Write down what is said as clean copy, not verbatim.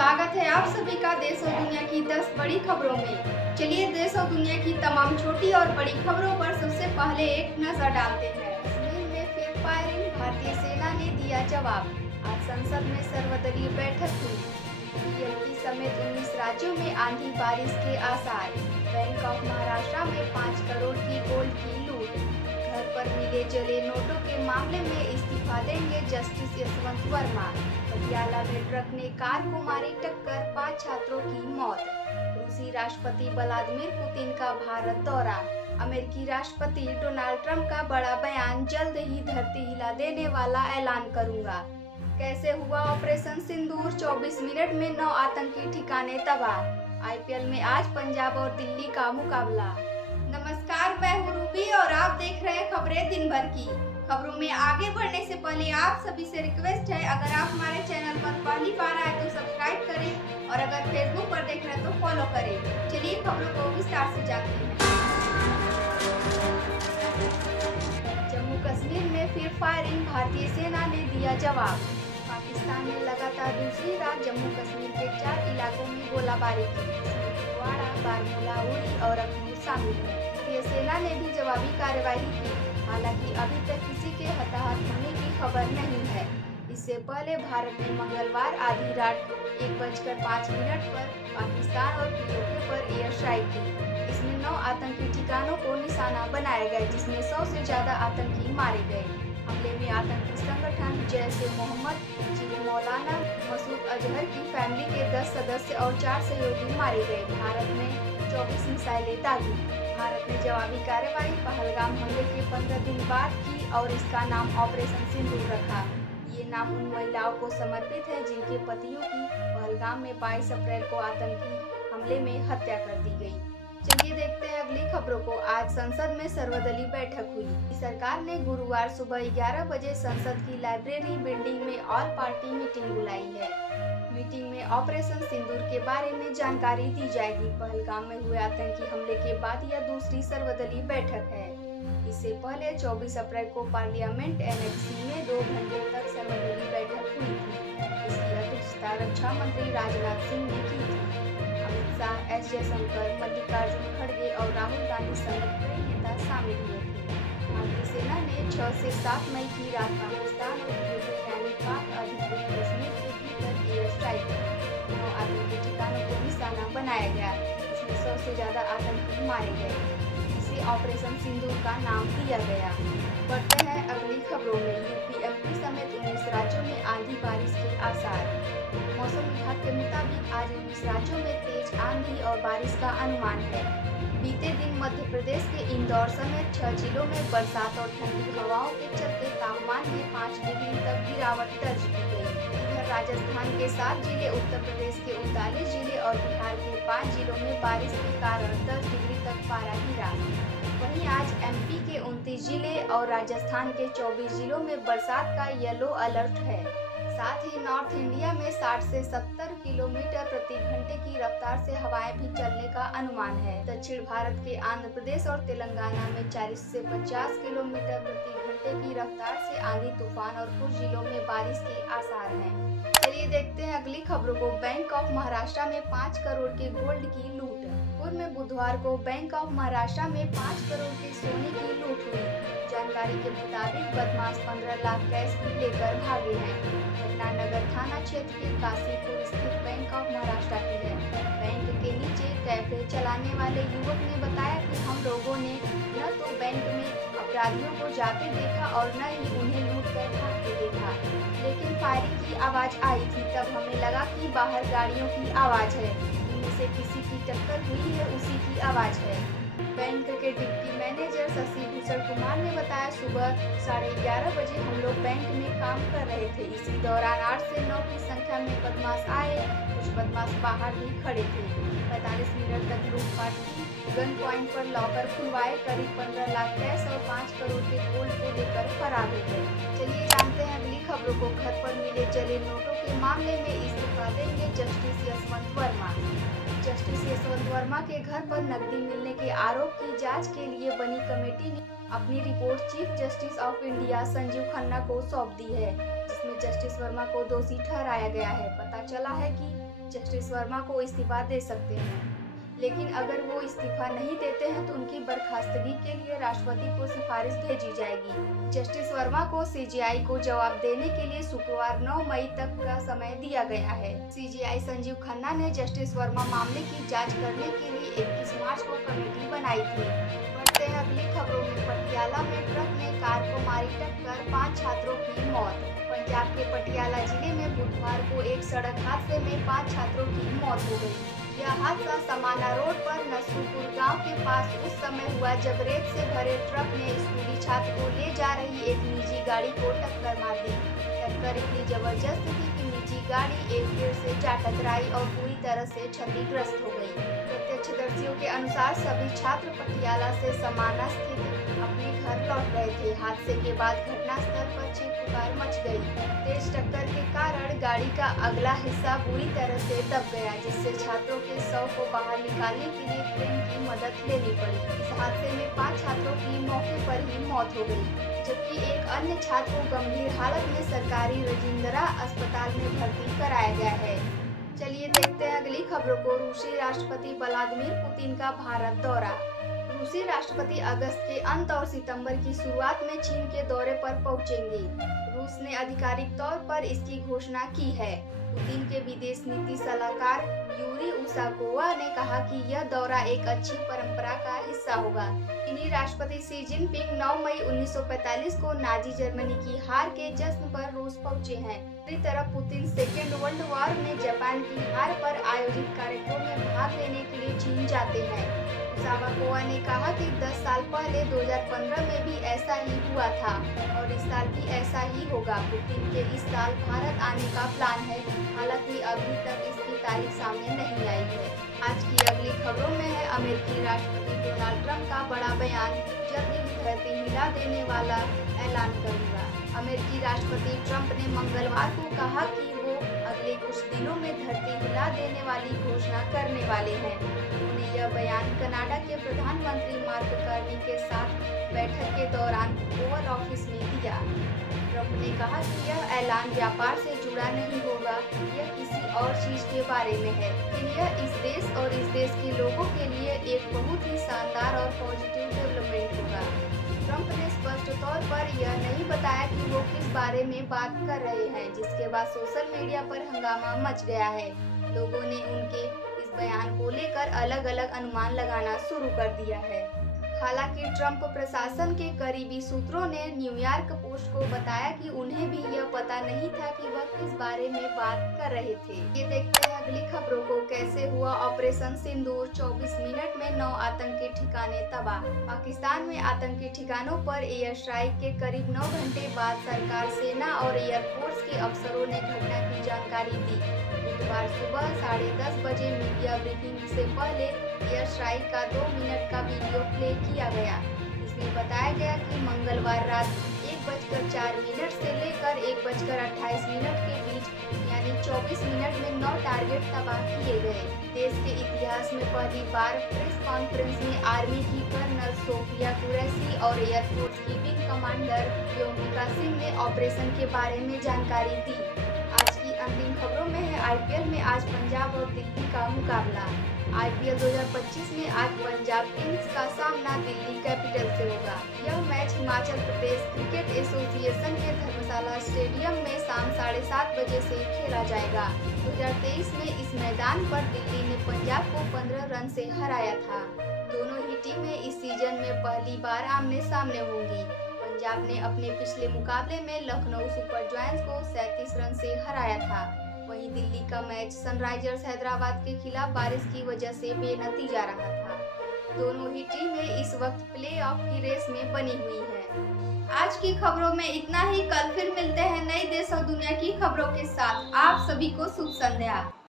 स्वागत है आप सभी का देश और दुनिया की 10 बड़ी खबरों में। चलिए देश और दुनिया की तमाम छोटी और बड़ी खबरों पर सबसे पहले एक नजर डालते हैं। कश्मीर में फिर फायरिंग, भारतीय सेना ने दिया जवाब। आज संसद में सर्वदलीय बैठक हुई। यूपी समेत 19 राज्यों में आंधी बारिश के आसार। बैंक ऑफ महाराष्ट्र में 5 करोड़ की गोल्ड की लूट। घर पर मिले जले नोटों के मामले में इस्तीफा देंगे जस्टिस यशवंत वर्मा। पटियाला में ट्रक ने कार को मारी टक्कर, 5 छात्रों की मौत। रूसी राष्ट्रपति व्लादिमीर पुतिन का भारत दौरा। अमेरिकी राष्ट्रपति डोनाल्ड ट्रंप का बड़ा बयान, जल्द ही धरती हिला देने वाला ऐलान करूंगा। कैसे हुआ ऑपरेशन सिंदूर, 24 मिनट में 9 आतंकी ठिकाने तबाह। आईपीएल में आज पंजाब और दिल्ली का मुकाबला। नमस्कार, मैं हूं रूबी और आप देख रहे हैं खबरें दिन भर की। खबरों में आगे बढ़ने से पहले आप सभी से रिक्वेस्ट है, अगर आप हमारे चैनल पर पहली बार आए तो सब्सक्राइब करें और अगर फेसबुक पर देख रहे हैं तो फॉलो करें। चलिए खबरों को विस्तार से जानते हैं। जम्मू कश्मीर में फिर फायरिंग, भारतीय सेना ने दिया जवाब। पाकिस्तान ने लगातार दूसरी रात जम्मू कश्मीर के 4 इलाकों में गोलाबारी की, जिसमें कुपवाड़ा, बारामूला, उरी और अखनूर शामिल है। भारतीय सेना ने भी जवाबी कार्रवाई की। हालांकि अभी तक किसी के हताहत होने की खबर नहीं है। इससे पहले भारत ने मंगलवार आधी रात 1:05 पर पाकिस्तान और पीओके पर एयर स्ट्राइक की। इसमें 9 आतंकी ठिकानों को निशाना बनाया गया, जिसमें 100 से ज्यादा आतंकी मारे गए। हमले में आतंकी संगठन जैश-ए-मोहम्मद, मौलाना मसूद अजहर की फैमिली के 10 सदस्य और 4 सहयोगी मारे गए। भारत ने 24 मिसाइलें दागी। भारत ने जवाबी कार्रवाई पहलगाम हमले के 15 दिन बाद की और इसका नाम ऑपरेशन सिंदूर रखा। ये नाम उन महिलाओं को समर्पित है जिनके पतियों की पहलगाम में 22 अप्रैल को आतंकी हमले में हत्या कर दी गई। चलिए देखते हैं अगली खबरों को। आज संसद में सर्वदलीय बैठक हुई। सरकार ने गुरुवार सुबह 11 बजे संसद की लाइब्रेरी बिल्डिंग में ऑल पार्टी मीटिंग बुलाई है। मीटिंग में ऑपरेशन सिंदूर के बारे में जानकारी दी जाएगी। पहलगाम में हुए आतंकी हमले के बाद यह दूसरी सर्वदलीय बैठक है। इससे पहले 24 अप्रैल को पार्लियामेंट एनेक्सी में 2 घंटे तक सर्वदलीय बैठक हुई थी। इसकी अध्यक्षता रक्षा मंत्री राजनाथ सिंह ने की थी। अमित शाह, एस जयशंकर, मल्लिकार्जुन खड़गे और राहुल गांधी समेत कई नेता शामिल हुए थे। भारतीय सेना ने 6 से 7 मई की रात पाकिस्तान और यानी पाक अधिकृत कश्मीर के भीतर एयर स्ट्राइक की। 9 आतंकी ठिकानों को निशाना बनाया गया, इसमें 100 से ज्यादा आतंकी मारे गए। इसे ऑपरेशन सिंदूर का नाम दिया गया। बढ़ते हैं अगली खबरों में। यूपी एमपी समेत 19 राज्यों में आंधी बारिश के आसार। मौसम विभाग के मुताबिक आज 19 राज्यों में तेज आंधी और बारिश का अनुमान है। बीते दिन मध्य प्रदेश के इंदौर समेत 6 जिलों में बरसात और ठंडी हवाओं के चलते तापमान में 5 डिग्री तक गिरावट दर्ज की गई। इधर राजस्थान के 7 जिले, उत्तर प्रदेश के 39 जिले और बिहार के 5 जिलों में बारिश के कारण 10 डिग्री तक पारा गिरा। वहीं आज एमपी के 29 जिले और राजस्थान के 24 जिलों में बरसात का येलो अलर्ट है। साथ ही नॉर्थ इंडिया में 60 से 70 किलोमीटर प्रति घंटे की रफ्तार से हवाएं भी चलने का अनुमान है। दक्षिण भारत के आंध्र प्रदेश और तेलंगाना में 40 से 50 किलोमीटर प्रति घंटे की रफ्तार से आंधी तूफान और कुछ जिलों में बारिश के आसार हैं। चलिए देखते हैं अगली खबरों को। बैंक ऑफ महाराष्ट्र में 5 करोड़ के गोल्ड की लूट। पूर्व में बुधवार को बैंक ऑफ महाराष्ट्र में 5 करोड़ के सोने की लूट हुई। जानकारी के मुताबिक बदमाश 15 लाख कैश भी लेकर भागे हैं। घटना नगर थाना क्षेत्र के काशीपुर स्थित बैंक ऑफ महाराष्ट्र की है। बैंक के नीचे कैफे चलाने वाले युवक ने बताया कि हम लोगों ने न तो बैंक में अपराधियों को जाते देखा और न ही उन्हें लूट कर भागते देखा, लेकिन फायरिंग की आवाज आई थी, तब हमें लगा कि बाहर गाड़ियों की आवाज है, इनमें से किसी की टक्कर हुई है, उसी की आवाज है। बैंक के डिप्टी मैनेजर शशि भूषण कुमार ने बताया, सुबह 11:30 बजे हम लोग बैंक में काम कर रहे थे। इसी दौरान 8 से 9 की संख्या में बदमाश आए। कुछ बदमाश बाहर भी खड़े थे। 45 मिनट तक लूटपाट की। गन पॉइंट पर लॉकर खुलवाए, करीब 15 लाख कैश और 5 करोड़ के गोल्ड को लेकर फरार हो गए। चलिए जानते हैं अगली खबरों को। घर पर मिले जले नोटों के मामले में इस्तीफा देंगे जस्टिस यशवंत वर्मा। जस्टिस यशवंत वर्मा के घर पर नकदी मिलने के आरोप की जांच के लिए बनी कमेटी ने अपनी report chief justice of India Sanjeev Khanna को सौंप दी है, जिसमें जस्टिस वर्मा को दोषी ठहराया गया है। पता चला है कि जस्टिस वर्मा को इस्तीफा दे सकते हैं। लेकिन अगर वो इस्तीफा नहीं देते हैं तो उनकी बर्खास्तगी के लिए राष्ट्रपति को सिफारिश भेजी जाएगी। जस्टिस वर्मा को सीजेआई को जवाब देने के लिए शुक्रवार 9 मई तक का समय दिया गया है। सीजेआई संजीव खन्ना ने जस्टिस वर्मा मामले की जांच करने के लिए 21 मार्च को कमेटी बनाई थी। बढ़ते हैं अगली खबरों में। पटियाला में ट्रक ने कार को मारी टक्कर, 5 छात्रों की मौत। पंजाब के पटियाला जिले में बुधवार को एक सड़क हादसे में 5 छात्रों की मौत हो गई। यह हादसा समाना रोड पर नसूपुर गांव के पास उस समय हुआ जब रेत से भरे ट्रक ने स्कूली छात्र को ले जा रही एक निजी गाड़ी को टक्कर मार दी। टक्कर इतनी जबरदस्त थी कि निजी गाड़ी एक पेड़ से जा टकराई और पूरी तरह से क्षतिग्रस्त हो गई। प्रत्यक्षदर्शियों के अनुसार सभी छात्र पटियाला से समाना स्थित अपने घर लौट रहे थे। हादसे के बाद घटनास्थल पर चीख-पुकार मच गई। तेज टक्कर के कारण गाड़ी का अगला हिस्सा बुरी तरह से दब गया, जिससे छात्रों के शव को बाहर निकालने के लिए क्रेन की मदद लेनी पड़ी। इस हादसे में 5 छात्रों की मौके पर ही मौत हो गई, जबकि एक अन्य छात्र को गंभीर हालत में सरकारी रजिंद्रा अस्पताल में भर्ती कराया गया है। चलिए देखते हैं अगली खबरों को। रूसी राष्ट्रपति व्लादिमीर पुतिन का भारत दौरा। रूसी राष्ट्रपति अगस्त के अंत और सितंबर की शुरुआत में चीन के दौरे पर पहुंचेंगे। रूस ने आधिकारिक तौर पर इसकी घोषणा की है। पुतिन के विदेश नीति सलाहकार यूरी उशाकोवा ने कहा कि यह दौरा एक अच्छी परंपरा का हिस्सा होगा। चीनी राष्ट्रपति शी जिनपिंग 9 मई 1945 को नाजी जर्मनी की हार के जश्न पर रूस पहुंचे हैं। दूसरी तरफ पुतिन सेकेंड वर्ल्ड वॉर में जापान की हार पर आयोजित कार्यक्रम में भाग लेने के लिए चीन जाते हैं। उशाकोवा ने कहा कि 10 साल पहले 2015 में भी ऐसा ही हुआ था और इस साल भी ऐसा ही होगा। पुतिन के इस साल भारत आने का प्लान है, हालांकि अभी तक इसकी तारीख सामने नहीं आई है। आज की अगली खबरों में है अमेरिकी राष्ट्रपति डोनाल्ड ट्रंप का बड़ा बयान, जल्द ही धरती हिला देने वाला ऐलान करूंगा। अमेरिकी राष्ट्रपति ट्रंप ने मंगलवार को कहा कि वो अगले कुछ दिनों में धरती हिला देने वाली घोषणा करने वाले हैं। उन्होंने यह बयान कनाडा के प्रधानमंत्री मार्क कार्नी के साथ बैठक के दौरान ओवल ऑफिस में दिया। ट्रंप ने कहा कि यह ऐलान व्यापार से जुड़ा नहीं होगा, यह किसी और चीज के बारे में है, लेकिन यह इस देश और इस देश के लोगों के लिए एक बहुत ही शानदार और पॉजिटिव डेवलपमेंट होगा। ट्रंप ने स्पष्ट तौर पर यह नहीं बताया कि वो किस बारे में बात कर रहे हैं, जिसके बाद सोशल मीडिया पर हंगामा मच गया है। लोगों ने उनके इस बयान को लेकर अलग अलग अनुमान लगाना शुरू कर दिया है। हालांकि ट्रंप प्रशासन के करीबी सूत्रों ने न्यूयॉर्क पोस्ट को बताया कि उन्हें भी यह पता नहीं था कि वह किस बारे में बात कर रहे थे। ये देखते हैं अगली खबरों को। कैसे हुआ ऑपरेशन सिंदूर, 24 मिनट में 9 आतंकी ठिकाने तबाह। पाकिस्तान में आतंकी ठिकानों पर एयर स्ट्राइक के करीब 9 घंटे बाद सरकार, सेना और एयरफोर्स के अफसरों ने घटना की जानकारी दी। बुधवार सुबह 10:30 बजे मीडिया ब्रीफिंग से पहले एयर स्ट्राइक का 2 मिनट का वीडियो प्ले किया गया। इसमें बताया गया कि मंगलवार रात 1:04 से लेकर 1:28 के बीच यानी 24 मिनट में 9 टारगेट तबाह किए गए। देश के इतिहास में पहली बार प्रेस कॉन्फ्रेंस में आर्मी की कर्नल सोफिया कुरैशी और एयरफोर्स की विंग कमांडर व्योमिका सिंह ने ऑपरेशन के बारे में जानकारी दी। आज की अंतिम खबरों में है आईपीएल में आज पंजाब और दिल्ली का मुकाबला। आईपीएल 2025 में आज पंजाब किंग्स का सामना दिल्ली कैपिटल से होगा। यह match Himachal Pradesh cricket association के धर्मशाला स्टेडियम में शाम 7:30 बजे से खेला जाएगा। 2023 में इस मैदान पर दिल्ली ने पंजाब को 15 रन से हराया था। दोनों ही टीमें इस सीजन में पहली बार आमने सामने होंगी। पंजाब ने अपने पिछले मुकाबले में लखनऊ सुपर जायंट्स को 37 रन से हराया था। वहीं दिल्ली का मैच सनराइजर्स हैदराबाद के खिलाफ बारिश की वजह से बेनतीजा रहा था। दोनों ही टीमें इस वक्त प्लेऑफ की रेस में बनी हुई हैं। आज की खबरों में इतना ही। कल फिर मिलते हैं नई देश और दुनिया की खबरों के साथ। आप सभी को शुभ संध्या।